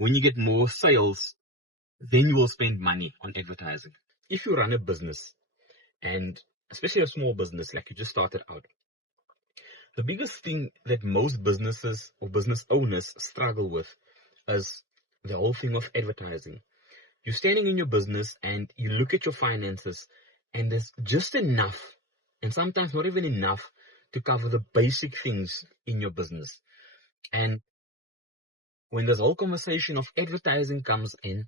when you get more sales, then you will spend money on advertising. If you run a business, and especially a small business like you just started out, the biggest thing that most businesses or business owners struggle with is the whole thing of advertising. You're standing in your business and you look at your finances, and there's just enough, and sometimes not even enough, to cover the basic things in your business. And when this whole conversation of advertising comes in,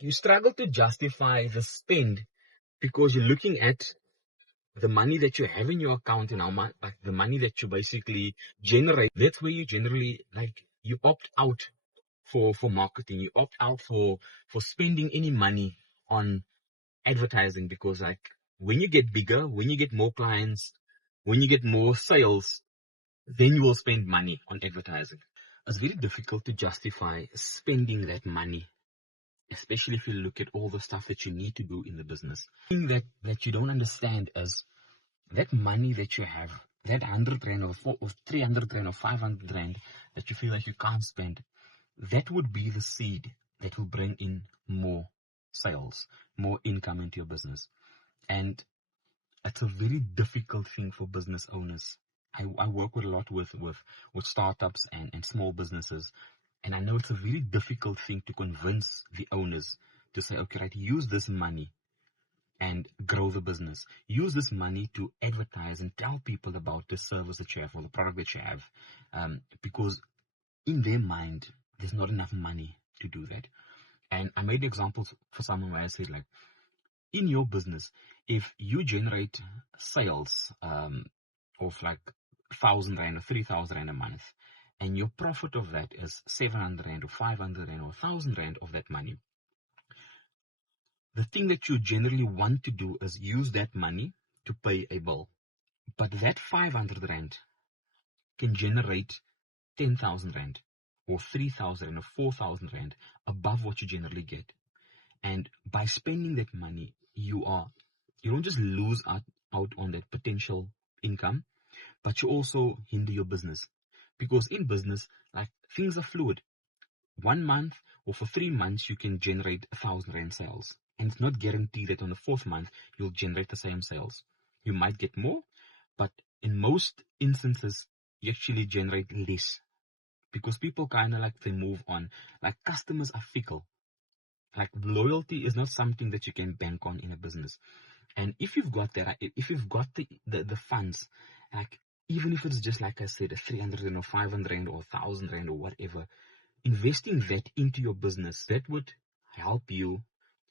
you struggle to justify the spend because you're looking at the money that you have in your account and how much, like the money that you basically generate. That's where you generally, like, you opt out for marketing. You opt out for spending any money on advertising, because like when you get bigger, when you get more clients, when you get more sales, then you will spend money on advertising. It's very difficult to justify spending that money, especially if you look at all the stuff that you need to do in the business. The thing that you don't understand is that money that you have, that 100 Rand or 300 Rand or 500 Rand that you feel like you can't spend, that would be the seed that will bring in more sales, more income into your business. And it's a very difficult thing for business owners. I work with a lot with startups and small businesses, and I know it's a very difficult thing to convince the owners to say, okay, right, use this money and grow the business. Use this money to advertise and tell people about the service that you have or the product that you have, because in their mind, there's not enough money to do that. And I made examples for someone where I said, like, in your business, if you generate sales of like 1,000 Rand or 3,000 Rand a month, and your profit of that is 700 Rand or 500 Rand or 1,000 Rand of that money, the thing that you generally want to do is use that money to pay a bill. But that 500 Rand can generate 10,000 Rand or 3,000 Rand or 4,000 Rand above what you generally get. And by spending that money, you don't just lose out on that potential income, but you also hinder your business. Because in business, like, things are fluid. 1 month or for 3 months, you can generate 1,000 Rand sales. And it's not guaranteed that on the 4th month, you'll generate the same sales. You might get more, but in most instances, you actually generate less. Because people kind of like, they move on. Like, customers are fickle. Like, loyalty is not something that you can bank on in a business. And if you've got that, if you've got the funds, like, even if it's just, like I said, a 300 Rand or 500 Rand or 1,000 Rand or whatever, investing that into your business, that would help you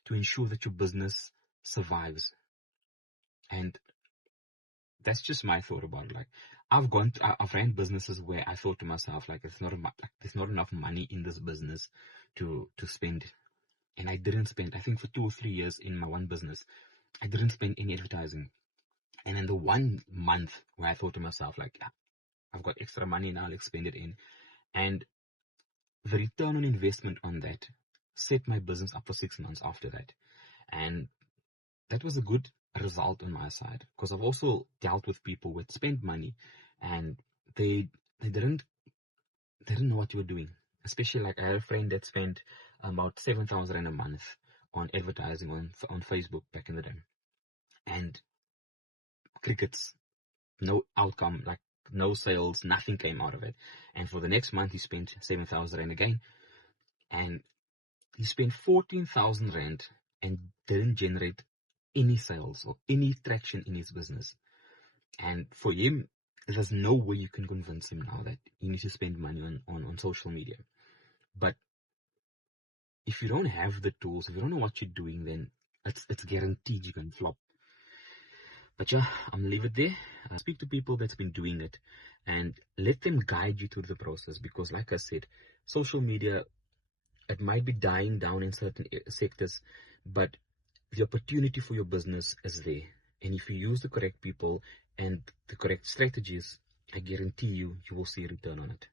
to ensure that your business survives. And that's just my thought about it. Like, I've ran businesses where I thought to myself, like, there's not enough money in this business to spend. And I didn't spend, I think for 2 or 3 years in my one business, I didn't spend any advertising. And in the 1 month where I thought to myself, like, I've got extra money now, let's spend it in. And the return on investment on that set my business up for 6 months after that. And that was a good result on my side, because I've also dealt with people who had spent money and they didn't know what you were doing. Especially, like, I had a friend that spent about 7,000 Rand a month on advertising on Facebook back in the day. And crickets, no outcome, like no sales, nothing came out of it. And for the next month, he spent 7,000 Rand again. And he spent 14,000 Rand and didn't generate any sales or any traction in his business. And for him, there's no way you can convince him now that you need to spend money on social media. But if you don't have the tools, if you don't know what you're doing, then it's guaranteed you can flop. But yeah, I'm gonna leave it there. Speak to people that's been doing it and let them guide you through the process, because like I said, social media, it might be dying down in certain sectors, but the opportunity for your business is there. And if you use the correct people and the correct strategies, I guarantee you will see a return on it.